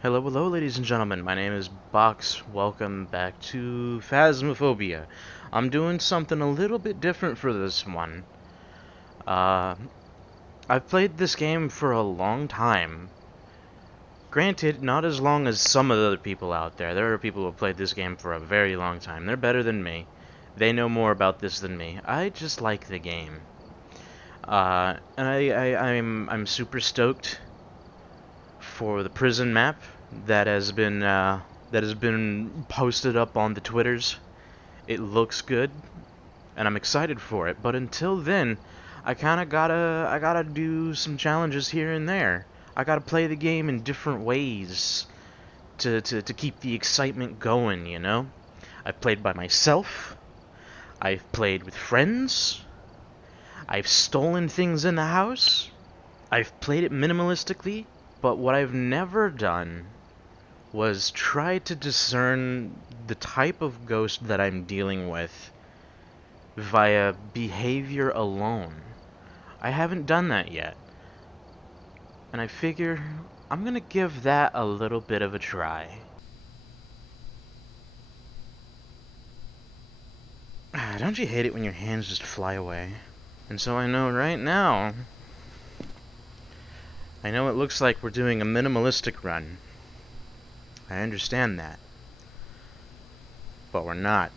Hello, ladies and gentlemen. My name is Box. Welcome back to Phasmophobia. I'm doing something a little bit different for this one. Uh, I've played this game for a long time. Granted, not as long as some of the other people out there. There are people who have played this game for a very long time. They're better than me. They know more about this than me. I just like the game. And I'm super stoked for the prison map that has been posted up on the Twitters. It looks good, and I'm excited for it. But until then, I gotta do some challenges here and there. I gotta play the game in different ways to keep the excitement going. I've played by myself. I've played with friends. I've stolen things in the house. I've played it minimalistically. But what I've never done was try to discern the type of ghost that I'm dealing with via behavior alone. I haven't done that yet. And I figure I'm gonna give that a little bit of a try. Don't you hate it when your hands just fly away? And so I know right now, I know it looks like we're doing a minimalistic run. I understand that. But we're not.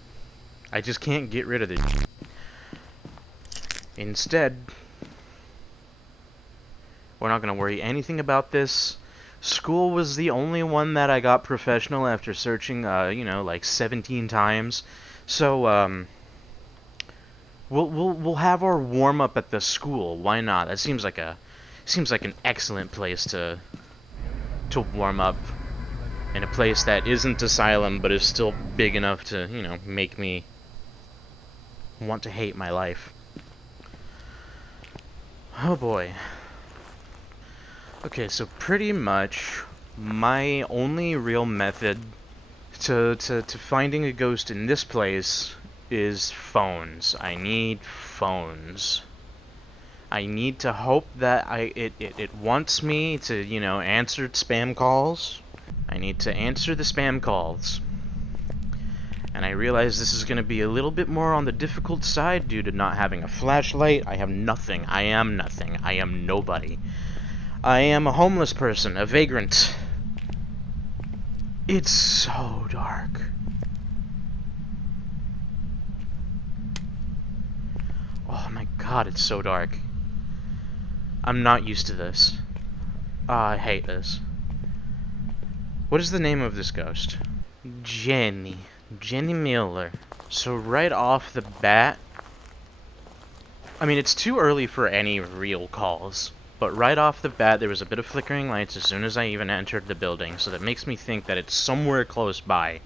I just can't get rid of this. Instead, we're not going to worry anything about this. School was the only one that I got professional after searching, like 17 times. So, we'll have our warm up at the school. Why not? That seems like an excellent place to warm up, in a place that isn't asylum but is still big enough to, make me want to hate my life. Oh boy. Okay, so pretty much my only real method to finding a ghost in this place is phones. I need phones. I need to hope that it wants me to, answer spam calls. I need to answer the spam calls. And I realize this is going to be a little bit more on the difficult side due to not having a flashlight. I have nothing. I am nothing. I am nobody. I am a homeless person, a vagrant. It's so dark. Oh my god, it's so dark. I'm not used to this. I hate this. What is the name of this ghost? Jenny. Jenny Miller. So right off the bat, I mean, it's too early for any real calls, but right off the bat there was a bit of flickering lights as soon as I even entered the building, so that makes me think that it's somewhere close by.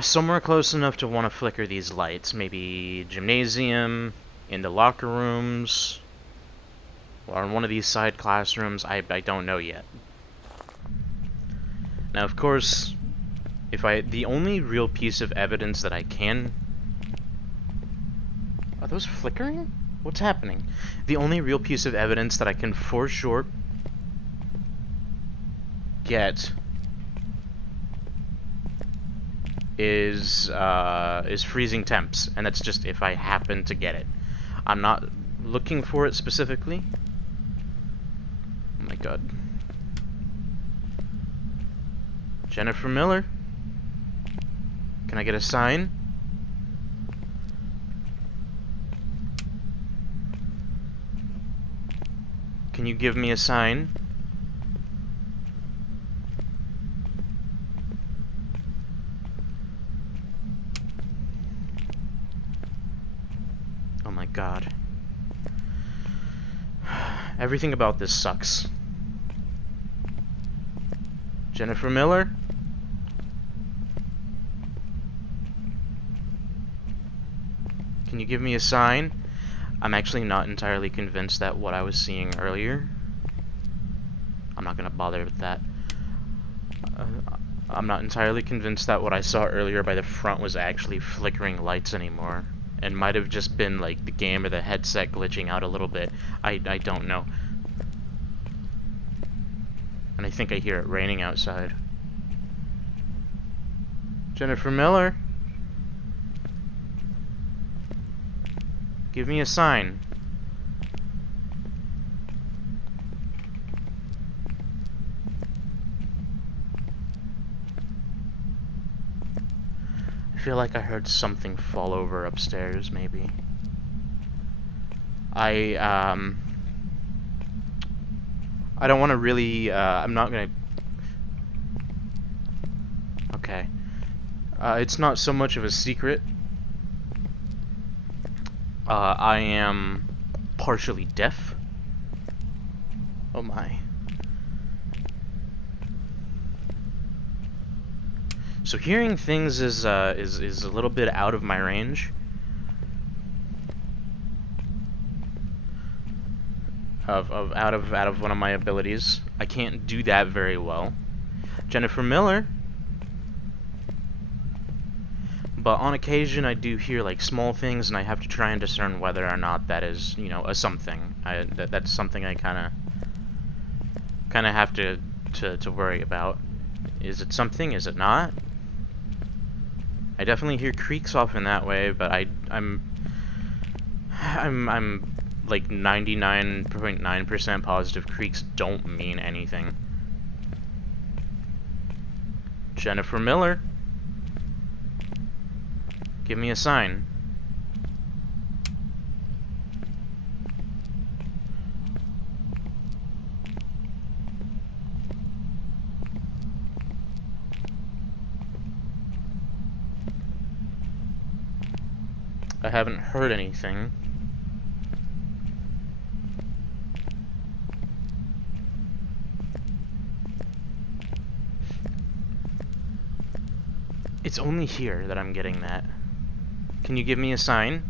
Somewhere close enough to want to flicker these lights. Maybe gymnasium, in the locker rooms, or in one of these side classrooms. I don't know yet. Now, of course, the only real piece of evidence that I can... Are those flickering? What's happening? The only real piece of evidence that I can for sure get is freezing temps, and that's just if I happen to get it. I'm not looking for it specifically. Oh my god. Jennifer Miller? Can I get a sign? Can you give me a sign? Oh my god. Everything about this sucks. Jennifer Miller? Can you give me a sign? I'm actually not entirely convinced that what I was seeing earlier... I'm not gonna bother with that. I'm not entirely convinced that what I saw earlier by the front was actually flickering lights anymore. It might have just been like the game or the headset glitching out a little bit. I don't know. And I think I hear it raining outside. Jennifer Miller? Give me a sign. I feel like I heard something fall over upstairs, maybe. I don't want to really, I'm not gonna... Okay. It's not so much of a secret. I am partially deaf. Oh my. So hearing things is a little bit out of my range. Out of one of my abilities. I can't do that very well. Jennifer Miller. But on occasion I do hear like small things, and I have to try and discern whether or not that is, you know, a something. That's something I kind of have to worry about. Is it something? Is it not? I definitely hear creaks off in that way, but I'm like 99.9% positive creaks don't mean anything. Jennifer Miller, give me a sign. I haven't heard anything. It's only here that I'm getting that. Can you give me a sign?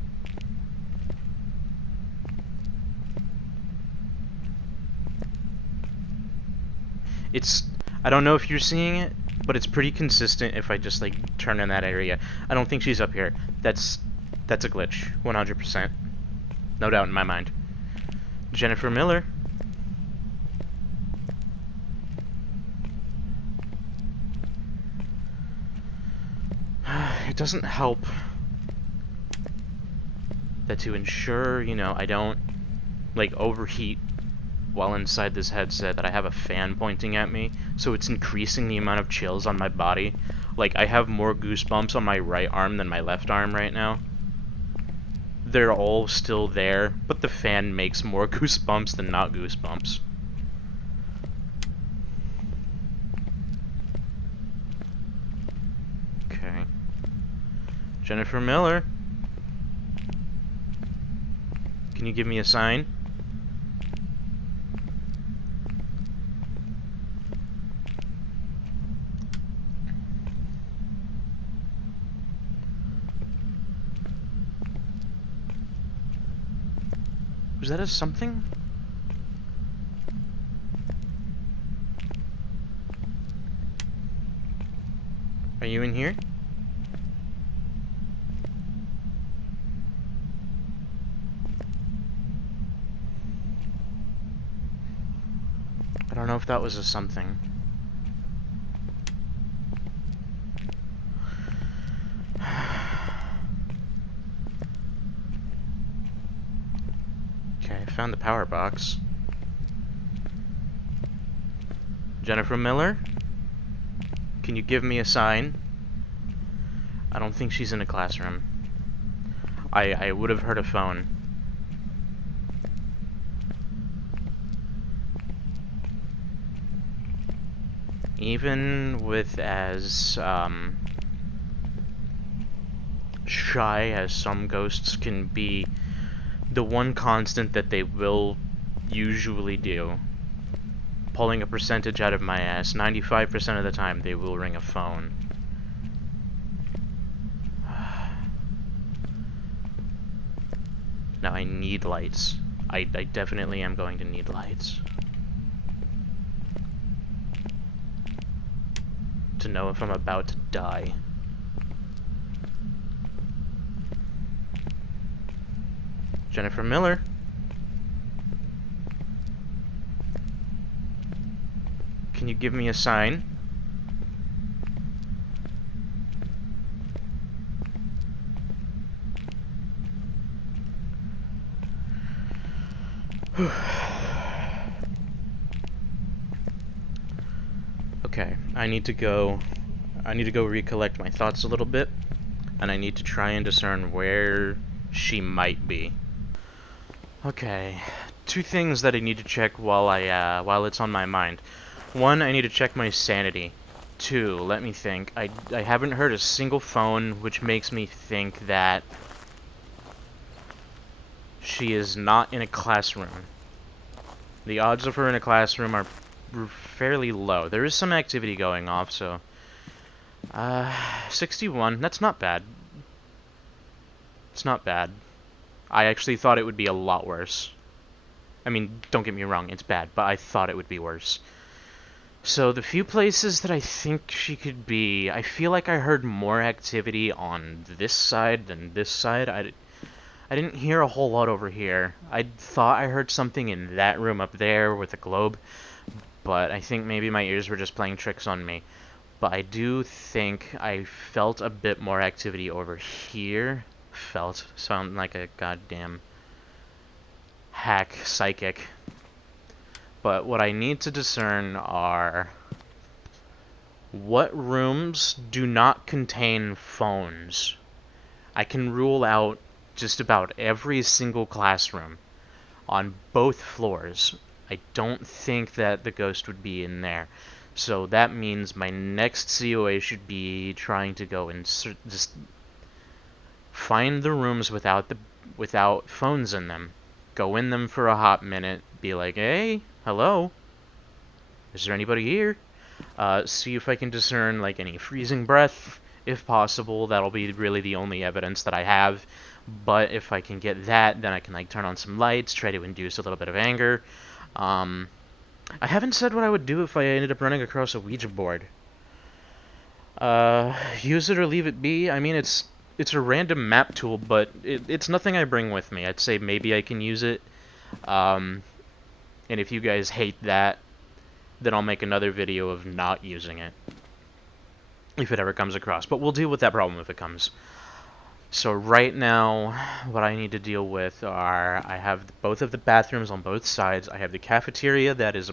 I don't know if you're seeing it, but it's pretty consistent if I just like turn in that area. I don't think she's up here. That's a glitch, 100%. No doubt in my mind. Jennifer Miller. It doesn't help that to ensure, you know, I don't like overheat while inside this headset, that I have a fan pointing at me, so it's increasing the amount of chills on my body. Like, I have more goosebumps on my right arm than my left arm right now. They're all still there, but the fan makes more goosebumps than not goosebumps. Okay. Jennifer Miller? Can you give me a sign? Was that a something? Are you in here? I don't know if that was a something. Okay, I found the power box. Jennifer Miller? Can you give me a sign? I don't think she's in a classroom. I would have heard a phone. Even with as shy as some ghosts can be, the one constant that they will usually do, pulling a percentage out of my ass, 95% of the time they will ring a phone. Now I need lights. I definitely am going to need lights. To know if I'm about to die. Jennifer Miller? Can you give me a sign? Okay, I need to go recollect my thoughts a little bit, and I need to try and discern where she might be. Okay, two things that I need to check while it's on my mind. One, I need to check my sanity. Two, let me think. I haven't heard a single phone, which makes me think that she is not in a classroom. The odds of her in a classroom are fairly low. There is some activity going off, so... 61, that's not bad. It's not bad. I actually thought it would be a lot worse. I mean, don't get me wrong, it's bad, but I thought it would be worse. So, the few places that I think she could be, I feel like I heard more activity on this side than this side. I didn't hear a whole lot over here. I thought I heard something in that room up there with the globe, but I think maybe my ears were just playing tricks on me. But I do think I felt a bit more activity over here. Sound like a goddamn hack psychic. But what I need to discern are what rooms do not contain phones. I can rule out just about every single classroom on both floors. I don't think that the ghost would be in there. So that means my next COA should be trying to go and just find the rooms without phones in them. Go in them for a hot minute, be like, hey, hello, is there anybody here? See if I can discern like any freezing breath, if possible. That'll be really the only evidence that I have. But if I can get that, then I can like turn on some lights, try to induce a little bit of anger. I haven't said what I would do if I ended up running across a Ouija board. Use it or leave it be. I mean, it's a random map tool, but it's nothing I bring with me. I'd say maybe I can use it. And if you guys hate that, then I'll make another video of not using it. If it ever comes across. But we'll deal with that problem if it comes. So right now, what I need to deal with are, I have both of the bathrooms on both sides. I have the cafeteria that is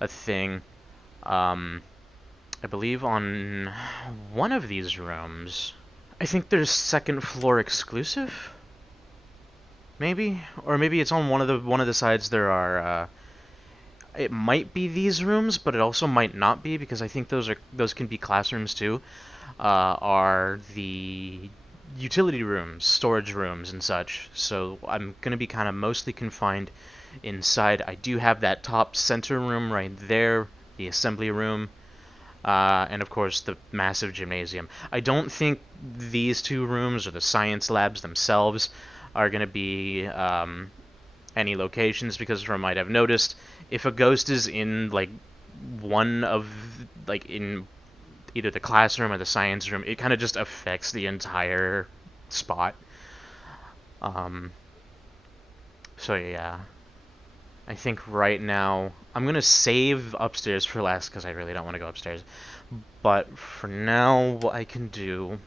a thing. I believe on one of these rooms, I think there's second floor exclusive? Maybe? Or maybe it's on one of the sides there are, it might be these rooms, but it also might not be, because I think those can be classrooms too. Are the utility rooms, storage rooms, and such. So I'm going to be kind of mostly confined inside. I do have that top center room right there, the assembly room, and of course the massive gymnasium. I don't think these two rooms or the science labs themselves are going to be any locations, because as you might have noticed, if a ghost is in like one of in either the classroom or the science room, it kind of just affects the entire spot. So yeah, I think right now I'm gonna save upstairs for last because I really don't want to go upstairs. But for now, what I can do...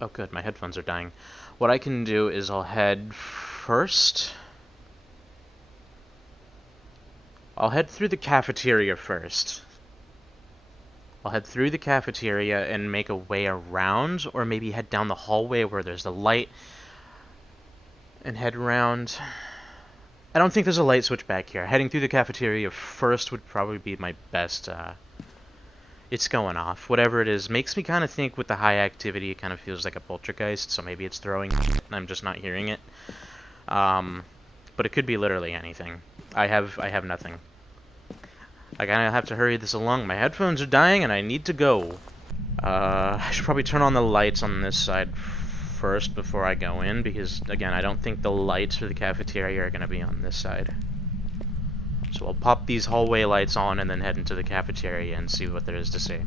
Oh good, my headphones are dying. What I can do is I'll head first... I'll head through the cafeteria first. I'll head through the cafeteria and make a way around, or maybe head down the hallway where there's the light and head around. I don't think there's a light switch back here. Heading through the cafeteria first would probably be my best. It's going off. Whatever it is, makes me kind of think with the high activity, it kind of feels like a poltergeist, so maybe it's throwing and I'm just not hearing it. But it could be literally anything. I have nothing. I kind of have to hurry this along. My headphones are dying and I need to go. I should probably turn on the lights on this side first before I go in, because, again, I don't think the lights for the cafeteria are going to be on this side. So I'll pop these hallway lights on and then head into the cafeteria and see what there is to see.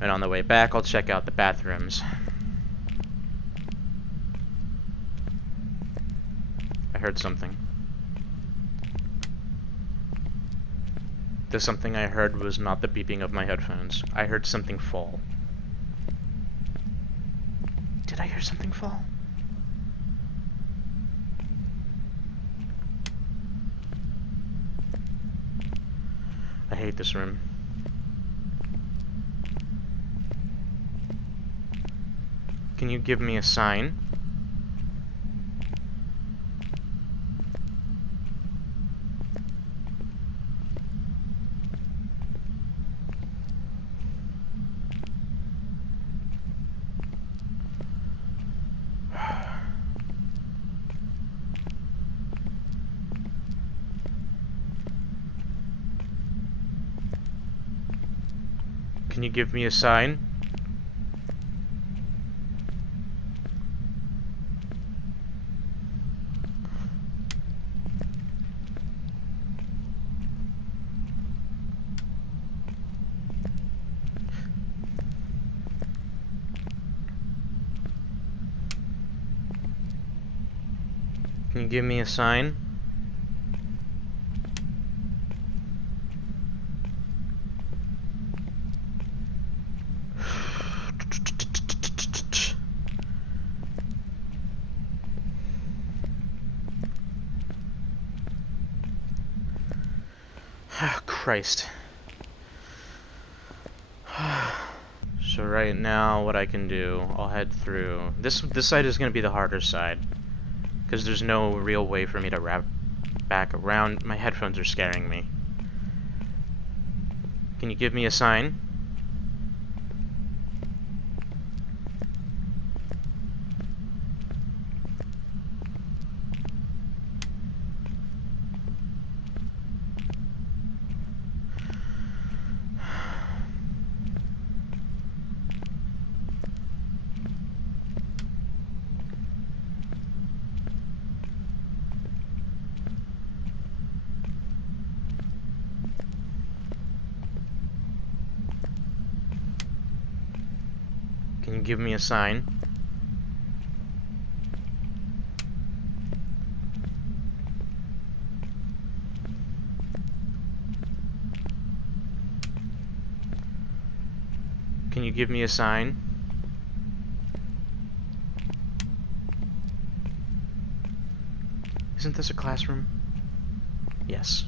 And on the way back, I'll check out the bathrooms. I heard something. The something I heard was not the beeping of my headphones. I heard something fall. Did I hear something fall? I hate this room. Can you give me a sign? Can you give me a sign? Can you give me a sign? Oh, Christ. So right now, what I can do, I'll head through. This side is going to be the harder side, because there's no real way for me to wrap back around. My headphones are scaring me. Can you give me a sign? Can you give me a sign? Can you give me a sign? Isn't this a classroom? Yes.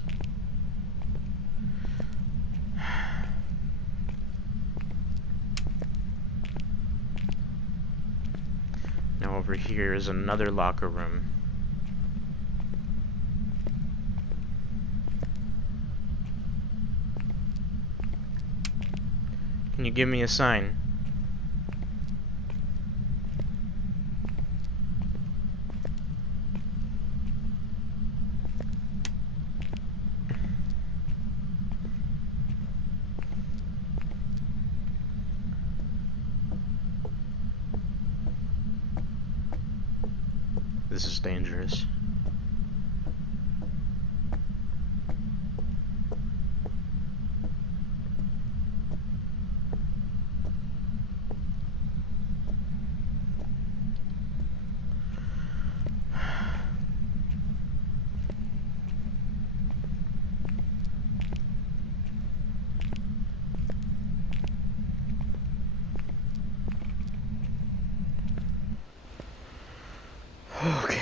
Now over here is another locker room. Can you give me a sign? This is dangerous. Okay.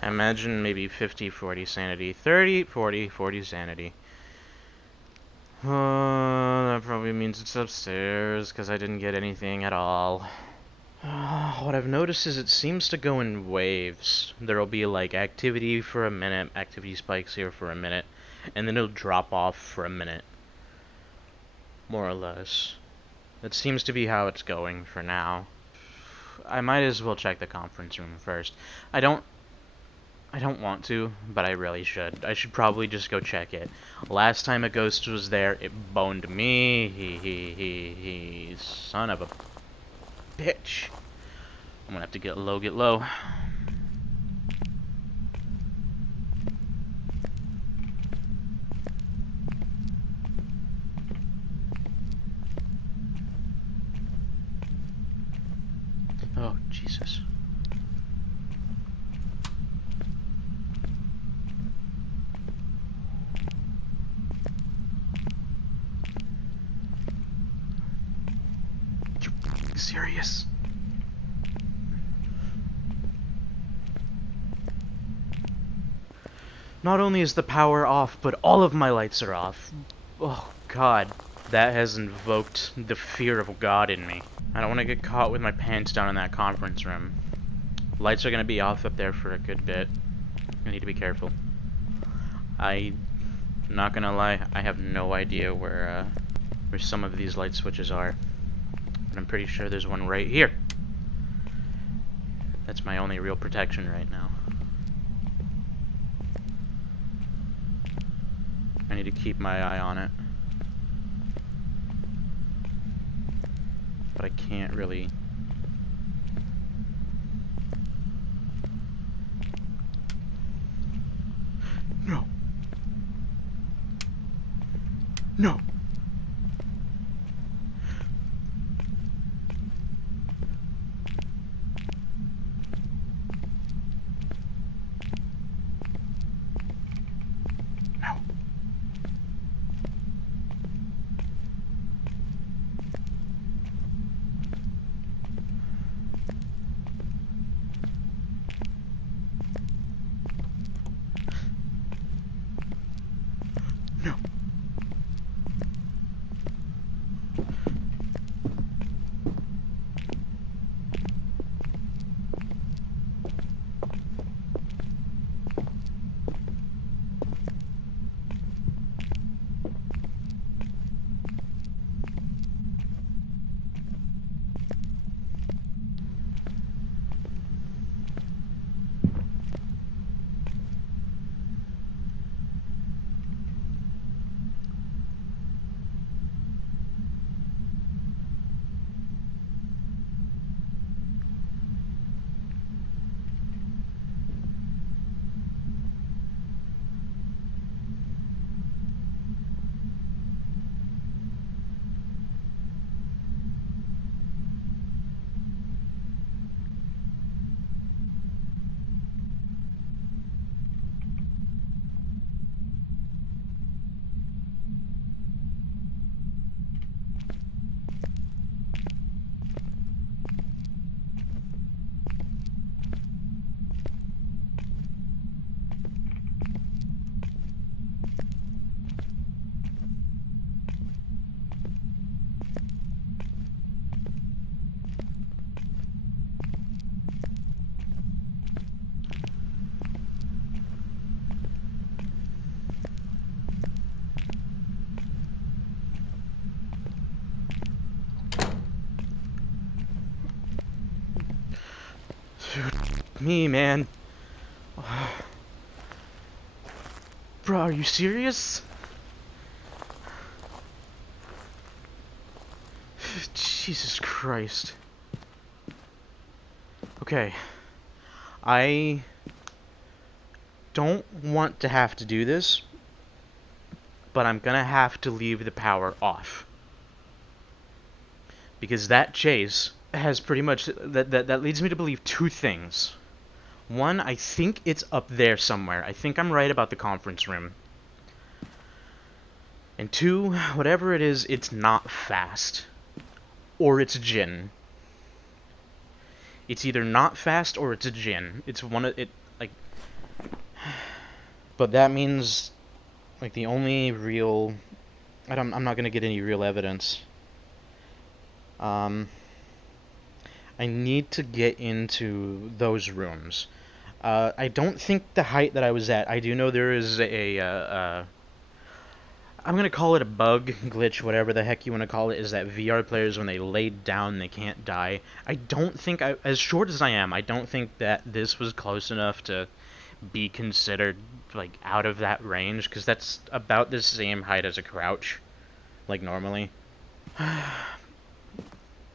I imagine maybe 50-40 sanity. 30-40 sanity. That probably means it's upstairs, because I didn't get anything at all. What I've noticed is it seems to go in waves. There'll be like activity for a minute, activity spikes here for a minute, and then it'll drop off for a minute. More or less. That seems to be how it's going for now. I might as well check the conference room first. I don't want to, but I really should. I should probably just go check it. Last time a ghost was there, it boned me. He son of a bitch. I'm gonna have to get low. Oh, Jesus. serious? Not only is the power off, but all of my lights are off. Oh god, that has invoked the fear of God in me. I don't want to get caught with my pants down in that conference room. Lights are going to be off up there for a good bit. I need to be careful. I'm not gonna lie, I have no idea where some of these light switches are. But I'm pretty sure there's one right here. That's my only real protection right now. I need to keep my eye on it. But I can't really... No! No! No! No! Dude, me, man. Bro, are you serious? Jesus Christ. Okay. I don't want to have to do this, but I'm gonna have to leave the power off. Because that chase has pretty much... That leads me to believe two things. One, I think it's up there somewhere. I think I'm right about the conference room. And two, whatever it is, it's not fast. Or it's Jinn. It's either not fast or it's a Jinn. It's one of... it, like... But that means... like, the only real... I'm not gonna get any real evidence. I need to get into those rooms. I don't think the height that I was at... I do know there is a... I'm gonna call it a bug, glitch, whatever the heck you want to call it, is that VR players, when they lay down, they can't die. I don't think, as short as I am, I don't think that this was close enough to be considered, like, out of that range, because that's about the same height as a crouch, like, normally.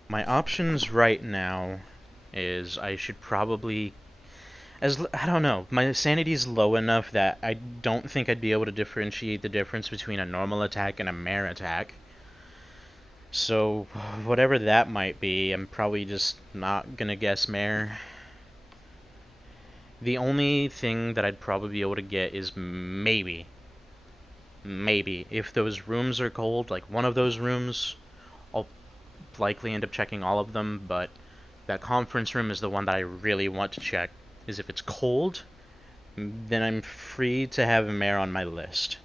My options right now is I should probably... I don't know, my sanity's low enough that I don't think I'd be able to differentiate the difference between a normal attack and a mare attack. So, whatever that might be, I'm probably just not gonna guess mare. The only thing that I'd probably be able to get is maybe, if those rooms are cold, like one of those rooms, I'll likely end up checking all of them, but that conference room is the one that I really want to check. Is if it's cold, then I'm free to have a mare on my list.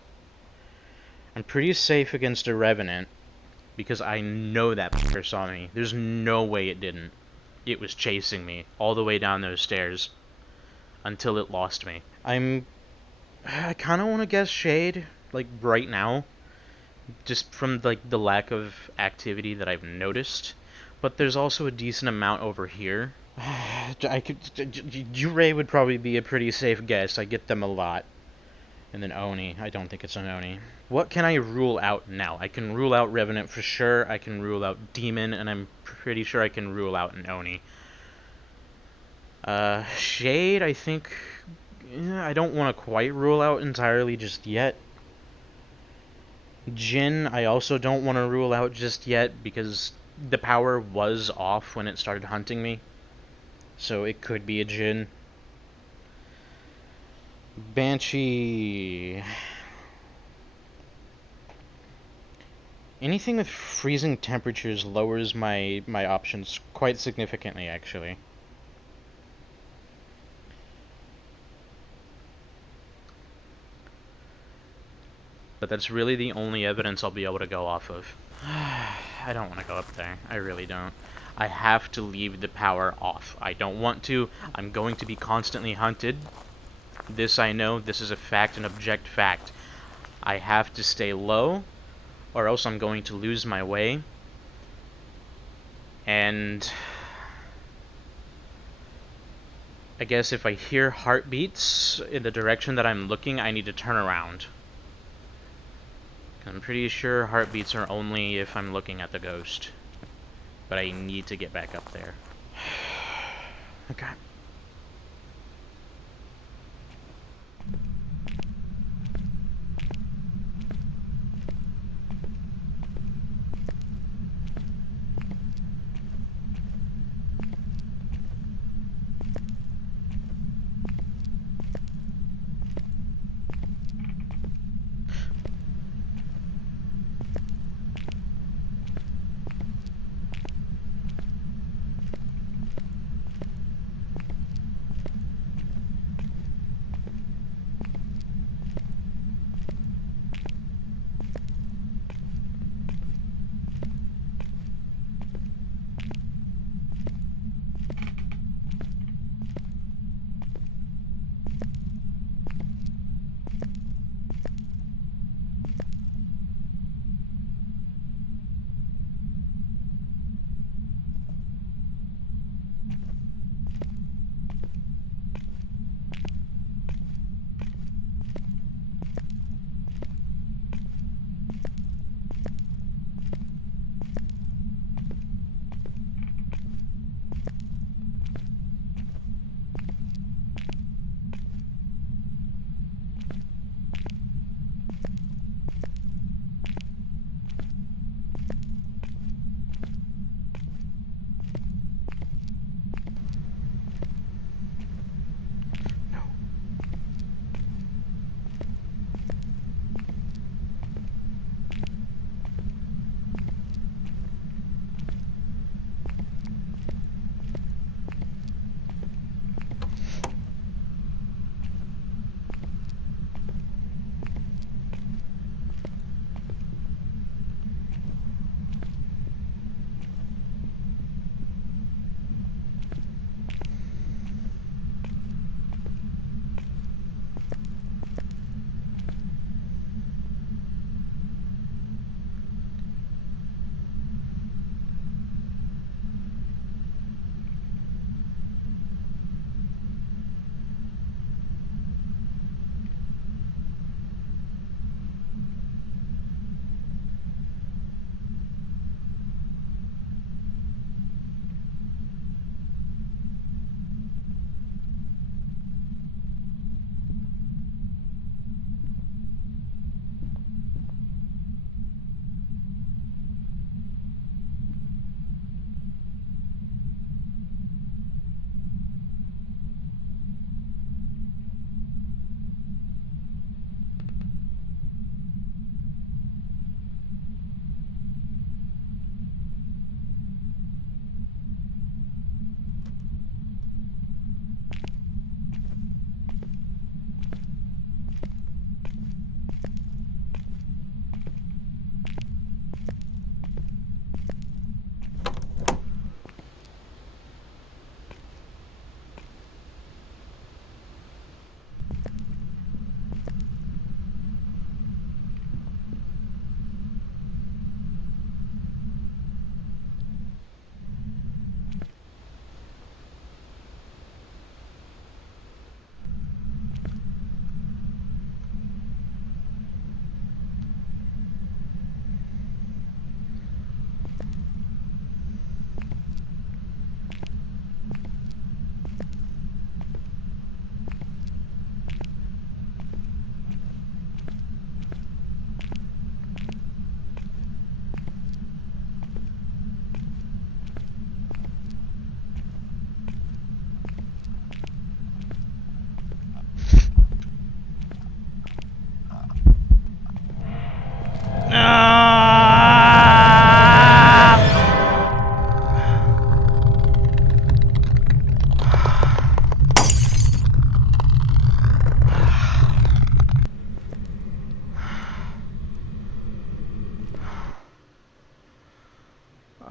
I'm pretty safe against a revenant because I know that fucker saw me. There's no way it didn't. It was chasing me all the way down those stairs until it lost me. I kind of want to guess Shade, like right now, just from like the lack of activity that I've noticed. But there's also a decent amount over here. Yurei would probably be a pretty safe guess. I get them a lot. And then Oni. I don't think it's an Oni. What can I rule out now? I can rule out Revenant for sure. I can rule out Demon, and I'm pretty sure I can rule out an Oni. Shade, I think... I don't want to quite rule out entirely just yet. Jin, I also don't want to rule out just yet, because the power was off when it started hunting me. So it could be a Jin. Banshee... Anything with freezing temperatures lowers my options quite significantly, actually. But that's really the only evidence I'll be able to go off of. I don't want to go up there. I really don't. I have to leave the power off. I don't want to. I'm going to be constantly hunted. This I know. This is a fact, an object fact. I have to stay low, or else I'm going to lose my way. And I guess if I hear heartbeats in the direction that I'm looking, I need to turn around. I'm pretty sure heartbeats are only if I'm looking at the ghost. But I need to get back up there. Okay.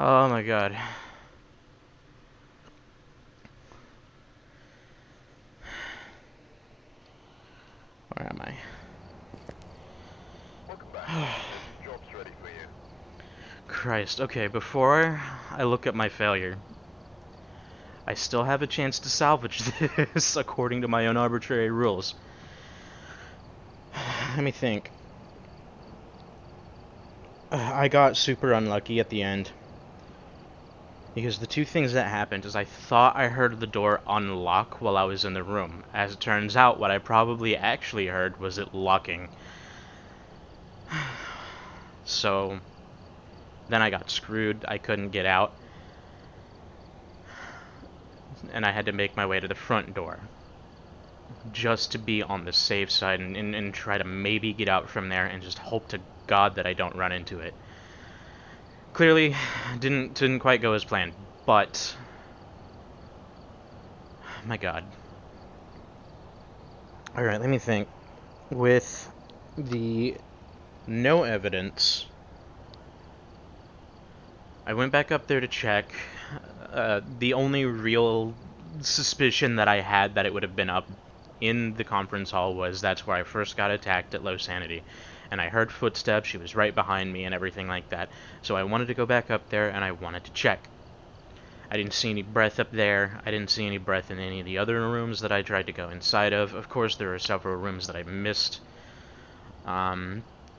Oh my god. Where am I? Christ, okay, before I look at my failure, I still have a chance to salvage this according to my own arbitrary rules. Let me think. I got super unlucky at the end. Because the two things that happened is I thought I heard the door unlock while I was in the room. As it turns out, what I probably actually heard was it locking. So then I got screwed. I couldn't get out. And I had to make my way to the front door. Just to be on the safe side and try to maybe get out from there and just hope to God that I don't run into it. Clearly, didn't quite go as planned, but my God. All right, let me think. With the no evidence, I went back up there to check. The only real suspicion that I had that it would have been up in the conference hall was that's where I first got attacked at low sanity. And I heard footsteps, she was right behind me and everything like that. So I wanted to go back up there and I wanted to check. I didn't see any breath up there. I didn't see any breath in any of the other rooms that I tried to go inside of. Of course, there are several rooms that I missed.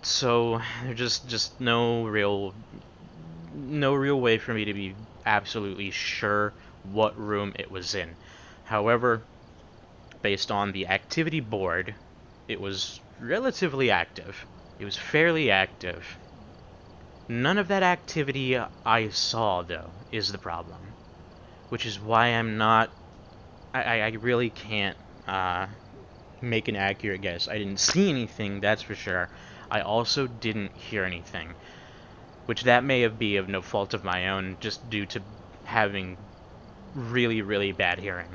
So there's just no real way for me to be absolutely sure what room it was in. However, based on the activity board, it was relatively active. It was fairly active. None of that activity I saw, though, is the problem. Which is why I'm not... I really can't make an accurate guess. I didn't see anything, that's for sure. I also didn't hear anything. Which that may be of no fault of my own, just due to having really, really bad hearing.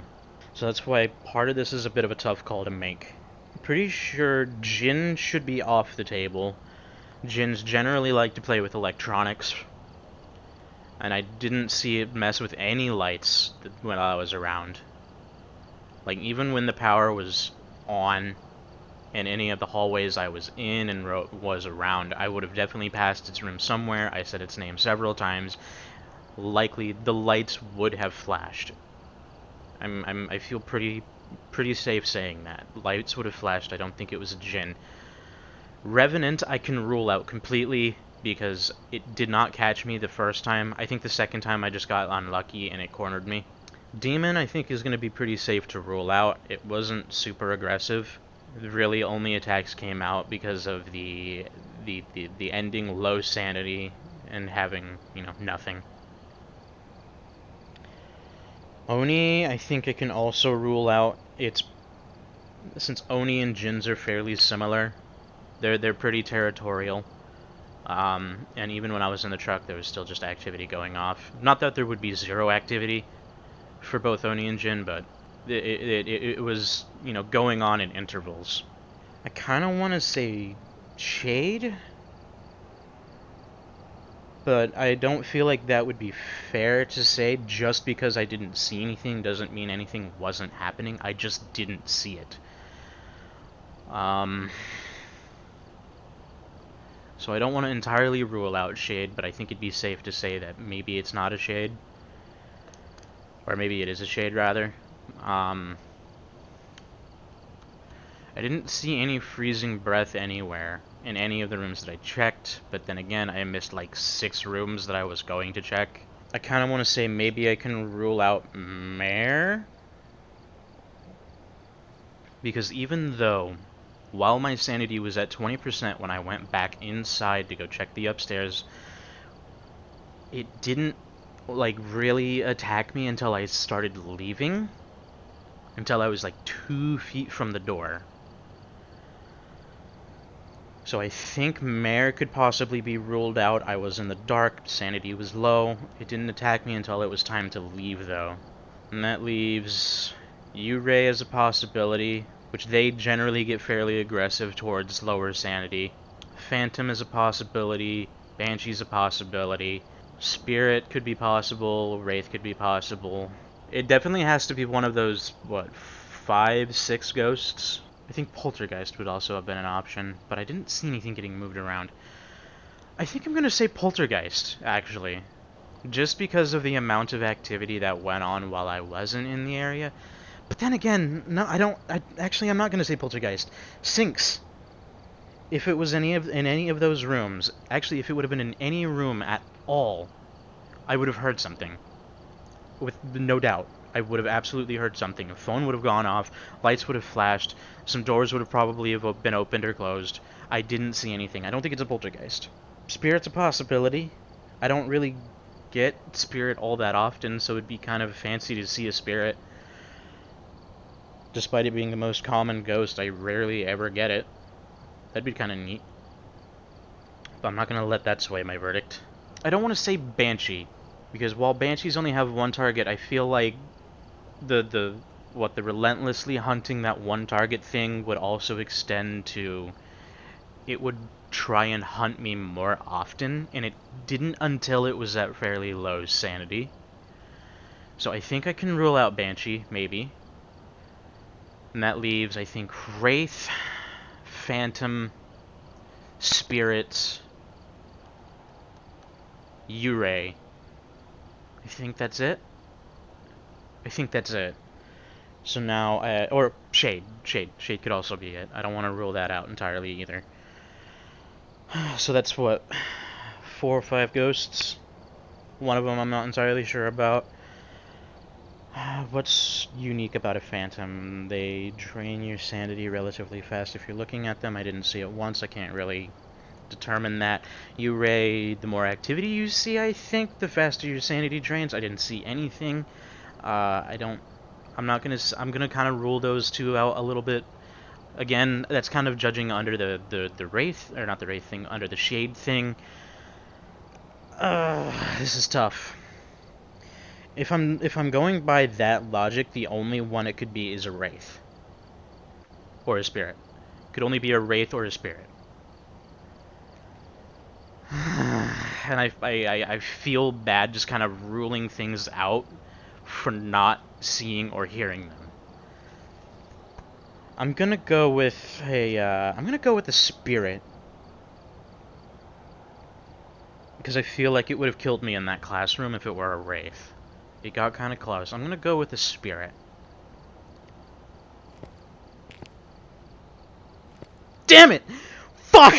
So that's why part of this is a bit of a tough call to make. I'm pretty sure Jin should be off the table. Jins generally like to play with electronics, and I didn't see it mess with any lights when I was around. Like, even when the power was on in any of the hallways I was in and was around, I would have definitely passed its room somewhere. I said its name several times. Likely the lights would have flashed. I feel pretty safe saying that. Lights would have flashed. I don't think it was a Jin. Revenant I can rule out completely because it did not catch me the first time. I think the second time I just got unlucky and it cornered me. Demon I think is going to be pretty safe to rule out. It wasn't super aggressive. Really only attacks came out because of the ending low sanity and having, nothing. Oni, I think I can also rule out. Since Oni and Jins are fairly similar, they're pretty territorial. And even when I was in the truck, there was still just activity going off. Not that there would be zero activity for both Oni and Jin, but it was, going on in intervals. I kind of want to say Shade, but I don't feel like that would be fair to say. Just because I didn't see anything doesn't mean anything wasn't happening. I just didn't see it. So I don't want to entirely rule out Shade, but I think it'd be safe to say that maybe it's not a Shade. Or maybe it is a Shade, rather. I didn't see any freezing breath anywhere in any of the rooms that I checked, but then again, I missed like 6 rooms that I was going to check. I kind of want to say maybe I can rule out Mare, because even though, while my sanity was at 20% when I went back inside to go check the upstairs, it didn't, really attack me until I started leaving. Until I was, 2 feet from the door. So I think Mare could possibly be ruled out. I was in the dark, sanity was low. It didn't attack me until it was time to leave, though. And that leaves Yurei as a possibility, which they generally get fairly aggressive towards lower sanity. Phantom is a possibility. Banshee's a possibility. Spirit could be possible, Wraith could be possible. It definitely has to be one of those, what, 5, 6 ghosts? I think Poltergeist would also have been an option, but I didn't see anything getting moved around. I think I'm gonna say Poltergeist, actually. Just because of the amount of activity that went on while I wasn't in the area. But then again, no, I don't. Actually, I'm not gonna say Poltergeist. Sinks. If it was in any of those rooms, actually, if it would have been in any room at all, I would have heard something. With no doubt, I would have absolutely heard something. A phone would have gone off, lights would have flashed, some doors would have probably have been opened or closed. I didn't see anything. I don't think it's a poltergeist. Spirit's a possibility. I don't really get spirit all that often, so it'd be kind of fancy to see a spirit. Despite it being the most common ghost, I rarely ever get it. That'd be kind of neat. But I'm not going to let that sway my verdict. I don't want to say Banshee, because while Banshees only have one target, I feel like the relentlessly hunting that one target thing would also extend to it would try and hunt me more often, and it didn't until it was at fairly low sanity. So I think I can rule out Banshee, maybe. And that leaves, I think, Wraith, Phantom, Spirits, Yurei. I think that's it. I think that's it. So now, or Shade. Shade could also be it. I don't want to rule that out entirely either. So that's what, 4 or 5 ghosts? One of them I'm not entirely sure about. What's unique about a phantom? They drain your sanity relatively fast if you're looking at them. I didn't see it once. I can't really determine that. Yurei, the more activity you see, I think, the faster your sanity drains. I didn't see anything. I'm gonna kind of rule those two out a little bit. Again, that's kind of judging under the Wraith, or not the Wraith thing, under the Shade thing. This is tough. If I'm going by that logic, the only one it could be is a Wraith. Or a Spirit. It could only be a Wraith or a Spirit. And I feel bad just kind of ruling things out for not seeing or hearing them. I'm gonna go with a Spirit. Because I feel like it would have killed me in that classroom if it were a Wraith. It got kind of close. I'm gonna go with the Spirit. Damn it! Fuck!